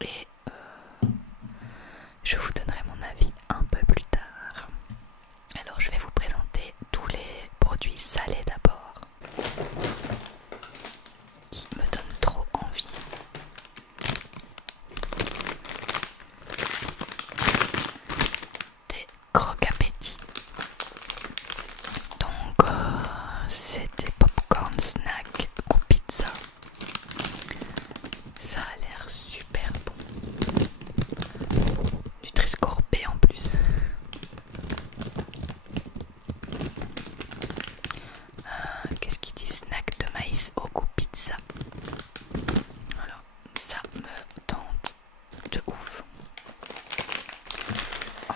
et je vous donnerai mon avis un peu plus tard. Alors je vais vous présenter tous les produits salés d'abord qui me donnent trop envie. Des croque-appétits. Donc c'est des popcorn snacks ou pizza. Ça a l'air super bon. Du Triscore B en plus. Qu'est-ce qu'il dit? Snack de maïs au goût pizza. Voilà, ça me tente de ouf.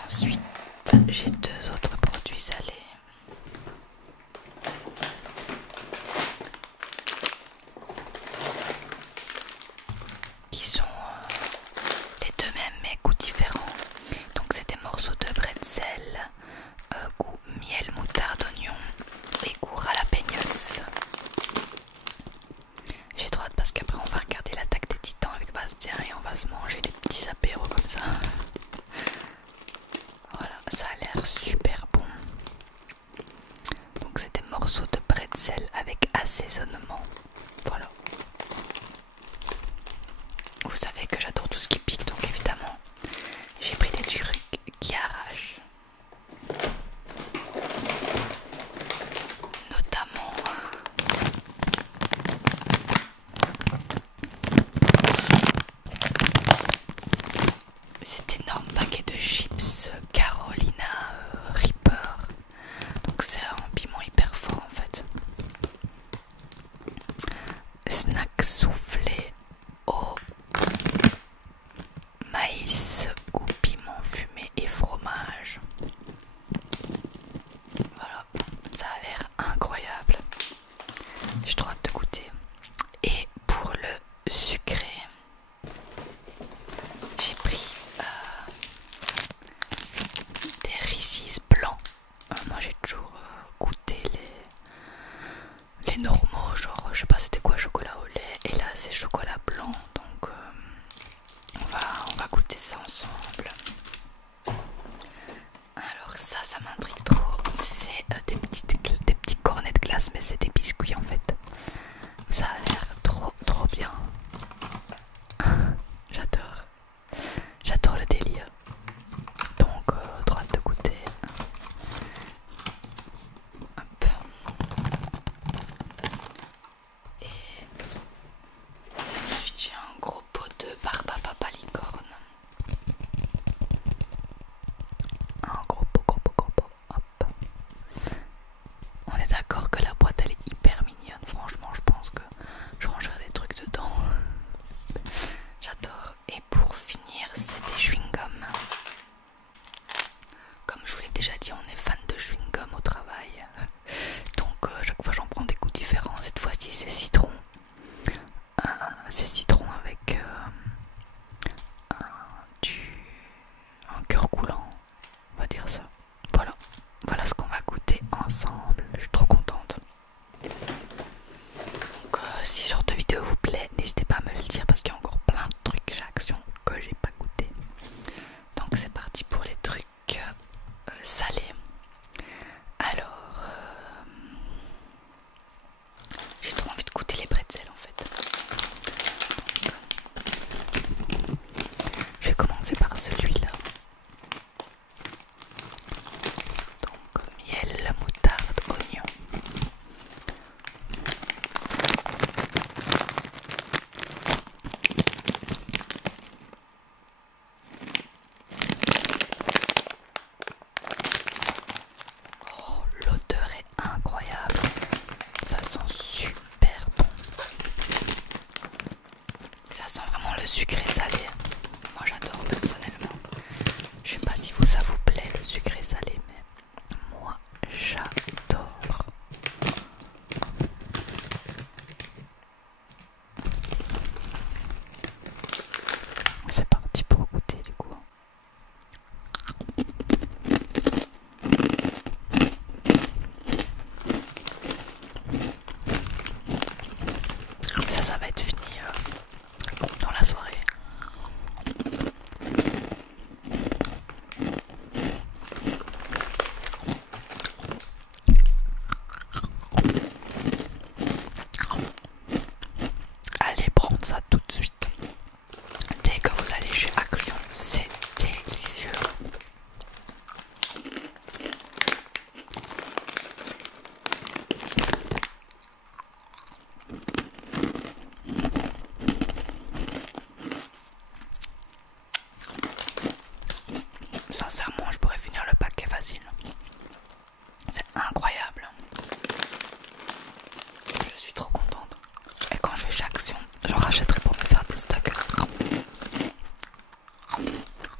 Ensuite, j'ai deux autres produits salés. Qui sont les deux mêmes mais goûts différents. Donc c'est des morceaux de bretzel, goût miel, moutarde, oignon et goût jalapeños. J'ai trop hâte parce qu'après on va regarder l'attaque des titans avec Bastien et on va se manger des petits apéros comme ça. Voilà, ça a l'air super bon. Donc c'est des morceaux de bretzel avec assaisonnement. Voilà. Vous savez que j'adore tout ce qui pique, donc évidemment j'ai pris des trucs qui arrachent. Notamment cet énorme paquet de chips Carolina Reaper. Donc c'est un piment hyper fort en fait. Snack soufflé au maïs ou piment fumé et fromage. Voilà, ça a l'air incroyable. J'ai trop hâte de goûter. Et pour le sucré, j'ai pris des Reese's blancs. Moi j'ai toujours goûté les normaux, genre je sais pas c'était quoi, chocolat au lait, et là c'est chocolat blanc, donc on va goûter ça ensemble. Alors ça m'intrigue trop, c'est des petits cornets de glace, mais c'est des biscuits en fait. Ça a l'air trop bien. J'adore le délire. Donc trop hâte de goûter. Hop. Et ensuite j'ai un gros pot de barbe à papa licorne. Un gros pot. Hop. On est d'accord que la boîte elle est hyper mignonne. Franchement je pense que je rangerai des trucs dedans. J'adore. Et pour finir c'est des chewing-gums. Comme je vous l'ai déjà dit, on est fan de chewing-gum au travail. Donc chaque fois j'en prends des goûts différents. Cette fois-ci c'est citron. C'est citron avec un cœur coulant. On va dire ça. Voilà ce qu'on va goûter ensemble. Je suis trop contente. Donc si ce genre de vidéo vous plaît, n'hésitez pas à me le dire parce qu'il y a encore plein de trucs réactions que j'ai pas goûté. Donc c'est parti pour les trucs salés. Alors j'ai trop envie de goûter les pretzels en fait. Donc, je vais commencer par celui-là. Donc miel, moutarde, oignon. Oh, l'odeur est incroyable. Ça sent super bon. Ça sent vraiment le sucré salé. Moi j'adore personnellement. Je sais pas si ça vous plaît le sucré salé, mais moi j'adore. C'est parti pour goûter du coup. Ça va être fini dans la soirée. sincèrement, je pourrais finir le paquet facile. C'est incroyable. Je suis trop contente. Et quand je fais chaque action, j'en rachèterai pour me faire des stocks.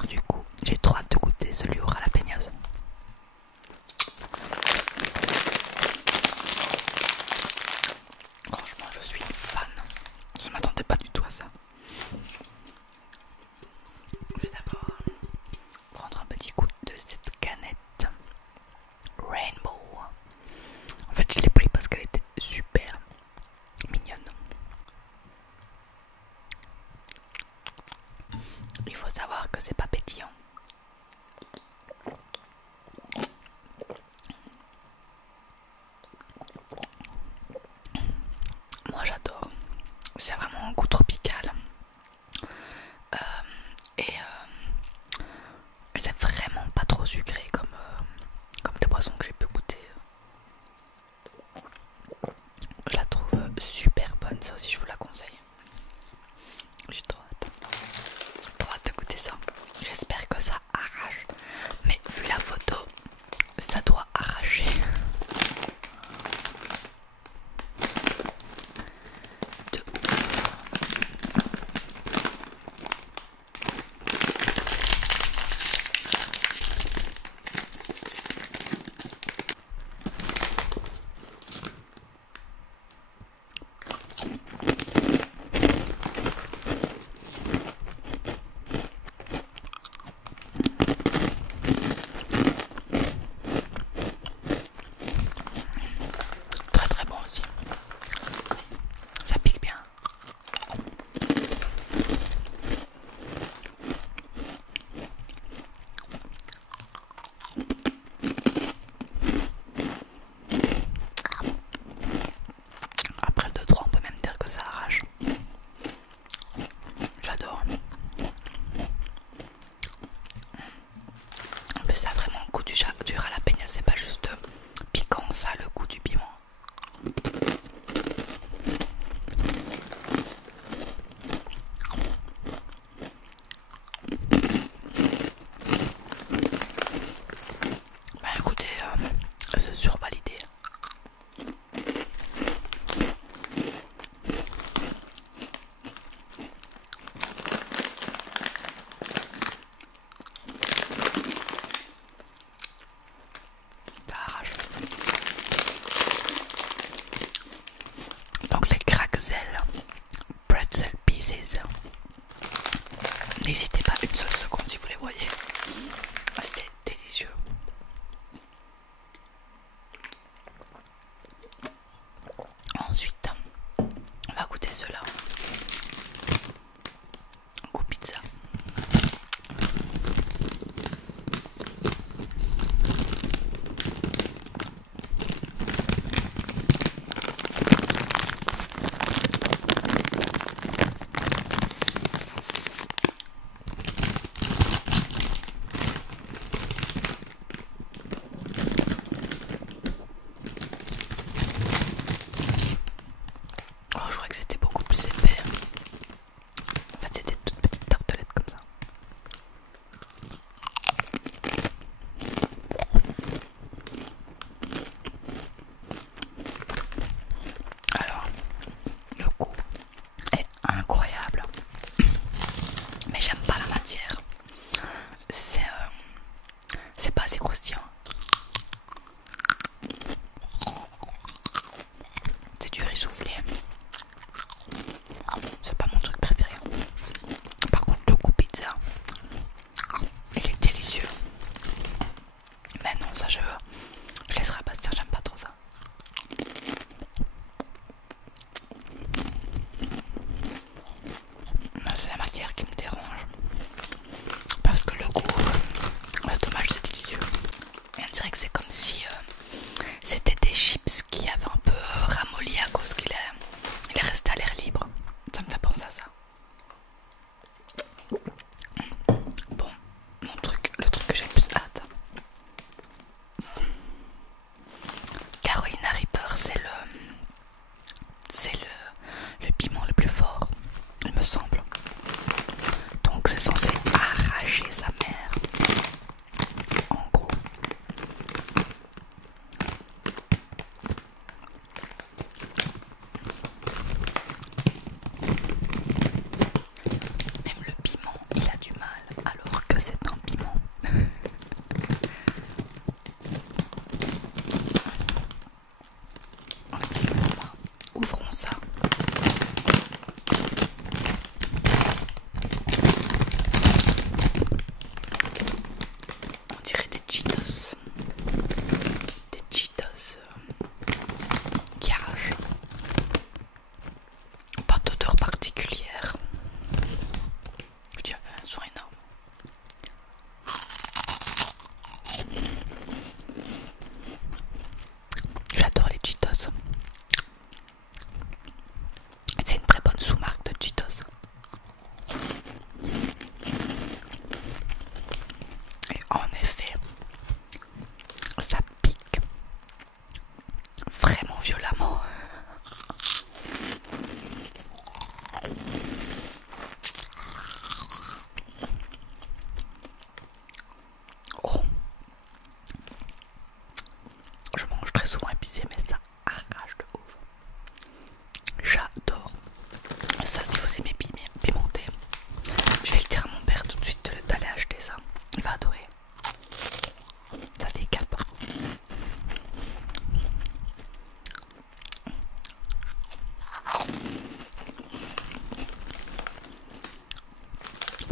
Du coup, j'ai trop hâte de goûter celui au jalapeños. Franchement, je suis fan. Je ne m'attendais pas du tout à ça. Je vais d'abord prendre un petit coup de cette canette Rainbow. En fait, je l'ai pris parce qu'elle était super mignonne. Il faut savoir que c'est pas pétillant. Moi j'adore. C'est vraiment un goût tropical. Et c'est vraiment pas trop sucré comme des boissons que j'ai pu goûter. Je la trouve super bonne, ça aussi je vous la conseille. J'ai trop hâte de goûter ça. J'espère que ça arrache, mais vu la photo, ça doit arracher. De ouf. Très très bon aussi. Ça pique bien. Après le 2-3, on peut même dire que ça arrache. J'adore. En plus, ça a vraiment le goût du jalapeño, c'est pas juste piquant, ça a le goût du piment. Bah écoutez, c'est survalidé. Ça arrache. Donc les crackzels, pretzel pieces. N'hésitez pas une seule seconde si vous les voyez. C'est délicieux. Ensuite, on va goûter cela. Goût pizza.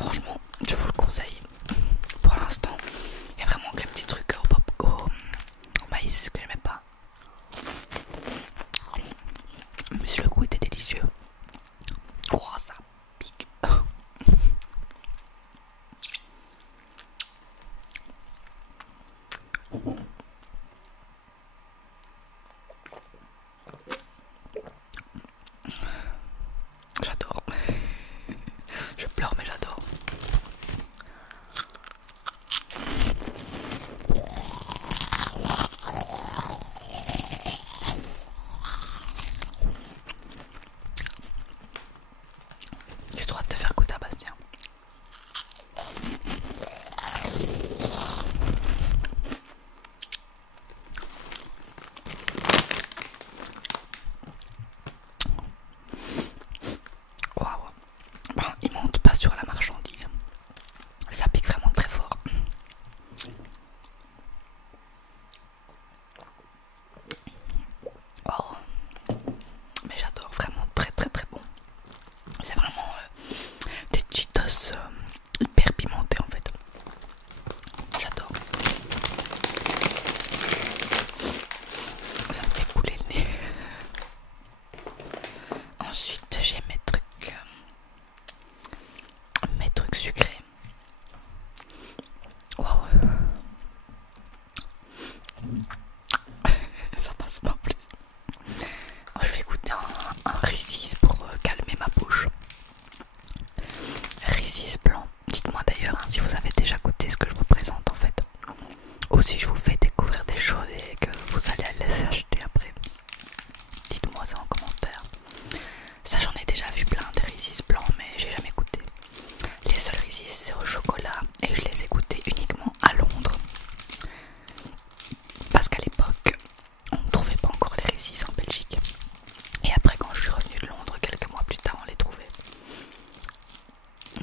franchement, je vous le conseille. Pour l'instant, il y a vraiment que les petits trucs au maïs que j'aimais pas. Mais si le goût était délicieux. Oh, ça pique. J'adore. Je pleure mais j'adore. J'ai trop hâte de faire goûter à Bastien. Waouh. Ben, il monte pas sur la marchandise. Ça pique vraiment très fort. Oh. Mais j'adore, vraiment très très très bon. C'est vraiment des Cheetos hyper pimentés en fait. J'adore. Ça me fait couler le nez. Ensuite j'ai mes trucs sucrés. Waouh. Ça passe pas en plus. Je vais goûter un Reese's pour calmer ma bouche. Reese's blanc. Dites-moi d'ailleurs hein, si vous avez déjà goûté ce que je vous présente en fait. Ou si je vous fais découvrir des choses et que vous allez les acheter après. Dites-moi ça en commentaire. Ça j'en ai déjà vu plein des Reese's blancs mais j'ai jamais goûté. Les seuls Reese's c'est au chocolat et je les ai goûtés uniquement à Londres. Parce qu'à l'époque on ne trouvait pas encore les Reese's en Belgique. Et après quand je suis revenue de Londres quelques mois plus tard on les trouvait.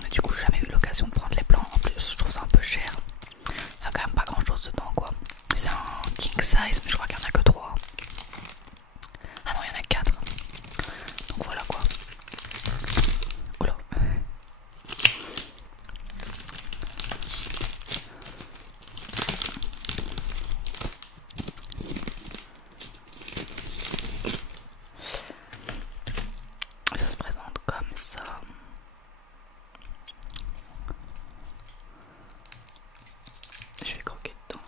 Mais du coup j'ai jamais eu l'occasion de prendre les blancs. En plus je trouve ça un peu cher. Il y a quand même pas grand chose dedans quoi. C'est un king size mais je crois qu'il y en a que 3. Ah non il y en a 4. Donc voilà quoi. Oula. Ça se présente comme ça. Je vais croquer dedans.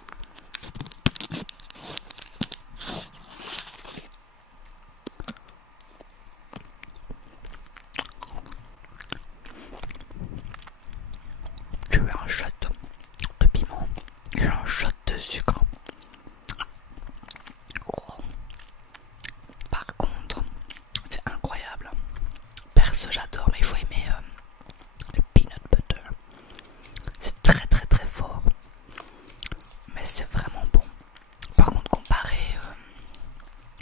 J'ai eu un shot de piment. J'ai un shot de sucre. Oh. Par contre, c'est incroyable. Perso, j'adore, mais il faut aimer le peanut butter. C'est très très très fort. Mais c'est vraiment bon. Par contre, comparé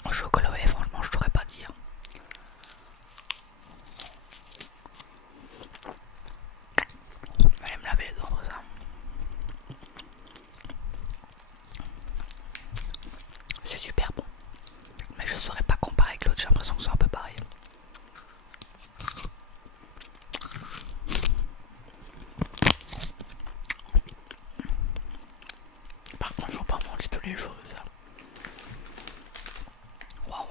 au chocolat au lait, franchement, je saurais pas dire. Allez me laver les dents pour ça. C'est super bon. Mais je saurais pas comparer avec l'autre, j'ai l'impression que c'est un peu pareil. Par contre, faut pas manger tous les jours de ça. Waouh.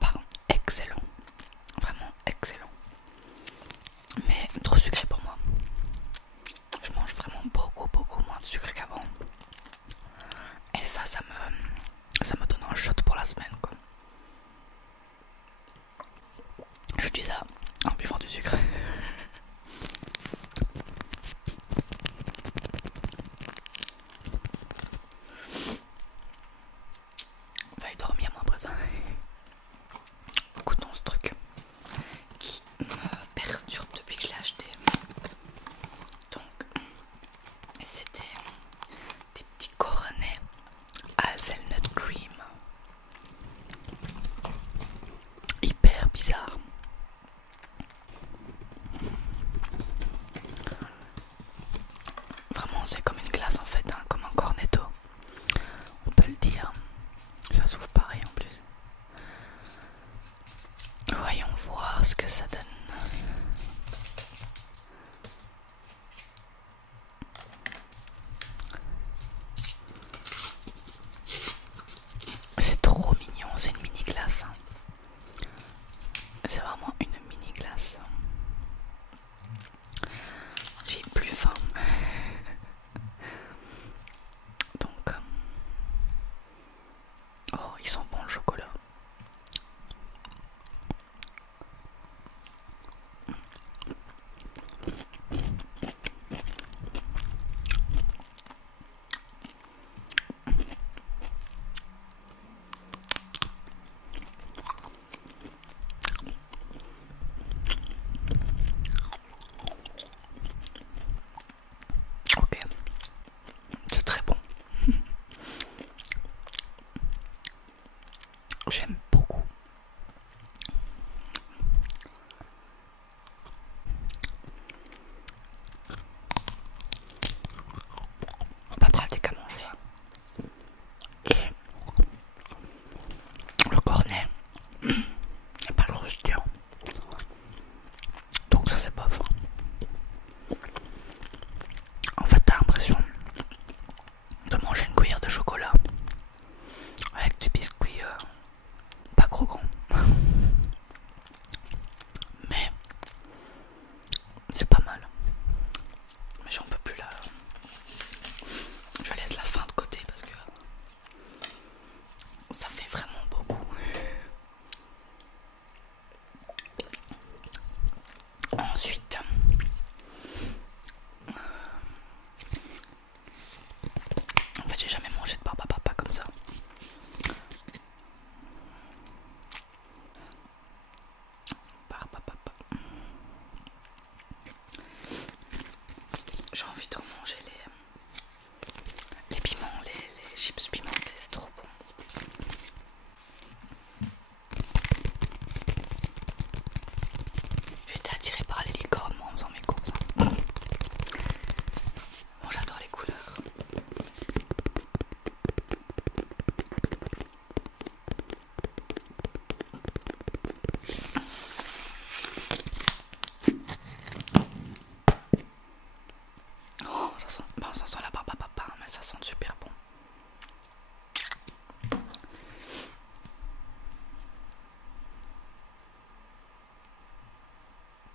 Par contre, excellent. Vraiment excellent. Mais trop sucré pour moi. Je mange vraiment beaucoup moins de sucre qu'avant. Et ça me donne un shot pour la semaine quoi. Je dis ça en buvant du sucre. Va y dormir moi après ça. Goûtons ce truc qui me perturbe depuis que je l'ai acheté. Donc c'était des petits coronets hazelnut cream. Hyper bizarre. Vraiment c'est comme une glace en fait, hein, comme un cornetto. On peut le dire. Ça s'ouvre pareil en plus. voir ce que ça donne. C'est trop mignon, c'est une mini glace. C'est vraiment une mini glace. J'ai plus faim. Donc, oh, ils sont bons le chocolat. Ok, c'est très bon. J'aime beaucoup. Pas pratique à manger. Et le cornet, et pas le croustillant. Donc ça c'est pas fort. En fait t'as l'impression de manger une cuillère de chocolat avec du biscuit pas trop grand. Mais c'est pas mal. Mais j'en peux plus là. Je laisse la fin de côté parce que ça fait vraiment beaucoup. Ensuite, en fait j'ai jamais mangé de barbe à papa comme ça. Barbe à papa. J'ai envie de remanger les piments, les chips pimentés, c'est trop bon. J'ai été attirée par les licornes moi en faisant mes courses. Bon, j'adore les couleurs. Oh, ça sent la barbe à papa, mais ça sent super bon.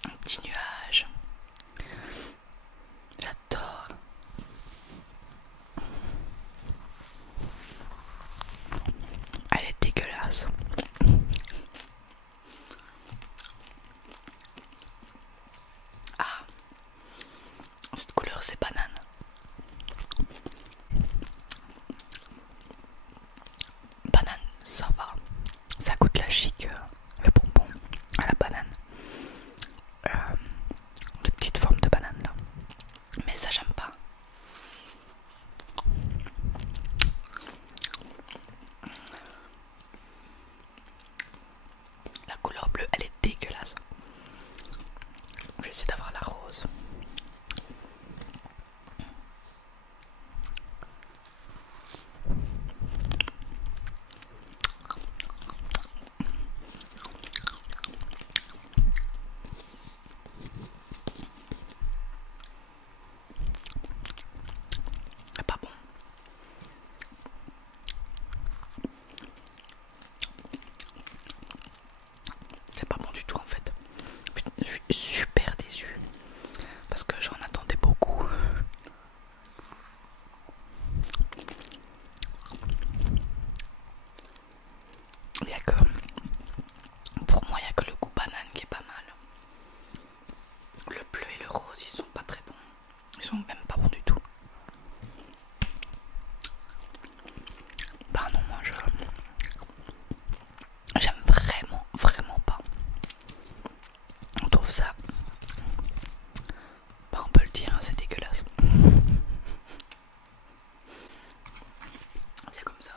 Un petit nuage. J'adore. Elle est dégueulasse. Ah, cette couleur c'est banane. Banane, ça va. Ça goûte la chic, le bonbon à la banane. De petites formes de banane là. Mais ça j'aime pas. La couleur bleue elle est dégueulasse. Je vais essayer d'avoir la rose. C'est pas bon. C'est pas bon du tout en fait. Je suis super déçue parce que j'en attendais beaucoup. Il y a que, pour moi, il y a que le goût banane qui est pas mal. Le bleu et le rose, ils sont pas très bons. Ils sont même pas bons du tout. Bah non, moi j'aime vraiment pas. On trouve ça, bah on peut le dire, hein, c'est dégueulasse. C'est comme ça.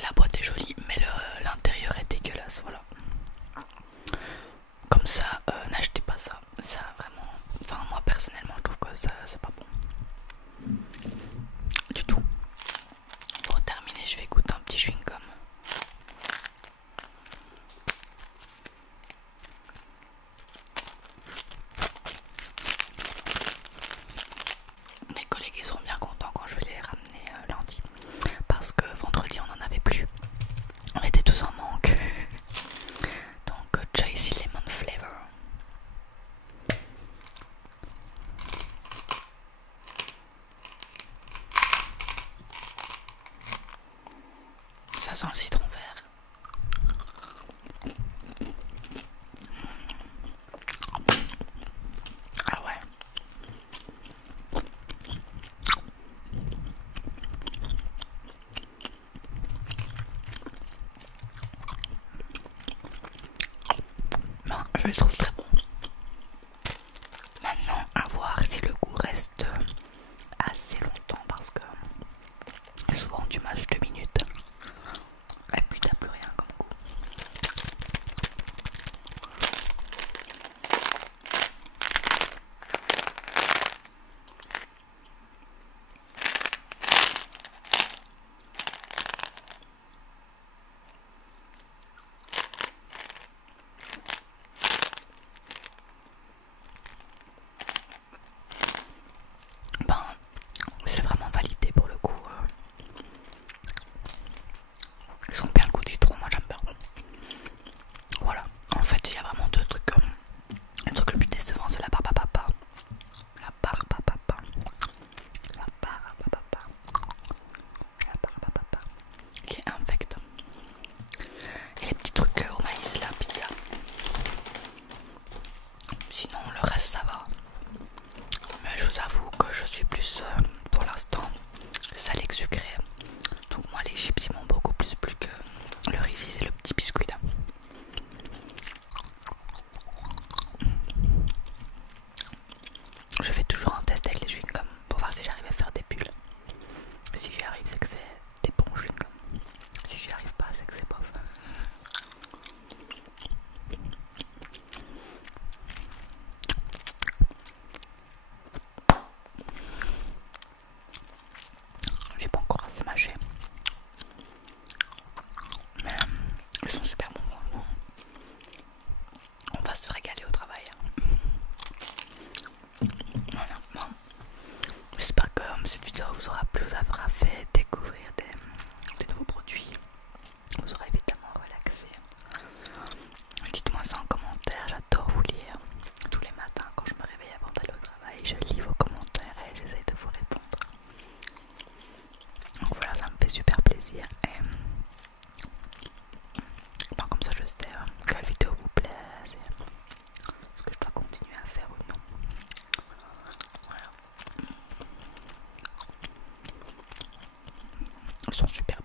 La boîte est jolie, mais l'intérieur est dégueulasse, voilà. Comme ça, n'achetez pas ça. Ça vraiment, enfin moi personnellement je trouve que ça c'est pas bon du tout. Bon, sent le citron vert. Ah ouais. Non, je le trouve très bon. Maintenant, à voir si le goût reste assez longtemps parce que souvent tu mâches 2 minutes et puis t'as plus rien comme goût. Ben, c'est vraiment validé pour le coup. Ils sont bien le goût de citron, moi j'aime bien. Voilà, en fait il y a vraiment deux trucs. Le truc le plus décevant c'est la barbe à papa. La barbe à papa. La barbe à papa. La barbe à papa. Qui est infecte. Et les petits trucs au maïs, la pizza. Sinon le reste ça va. Mais je vous avoue que je suis plus pour l'instant salé que sucré. Donc moi les chips ils m'ont beaucoup plus plu que le Reese's et le petit biscuit là. Je fais toujours un test avec les chewing-gums pour voir si j'arrive à faire des bulles. Si j'y arrive c'est que c'est des bons chewing-gums. Si j'y arrive pas c'est que c'est bof. J'ai pas encore assez mâché. Mais ils sont super bons franchement. On va se régaler au travail. Voilà, bon. J'espère que cette vidéo vous aura plu, vous aura fait découvrir des nouveaux produits. Vous aurez évidemment relaxé. Dites-moi ça en commentaire, j'adore vous lire. Tous les matins quand je me réveille avant d'aller au travail, je lis vos commentaires et j'essaie de vous répondre. Donc voilà, ça me fait super plaisir. Et bon, comme ça je sais que la vidéo vous plaise et ce que je dois continuer à faire ou non. Voilà. Ils sont super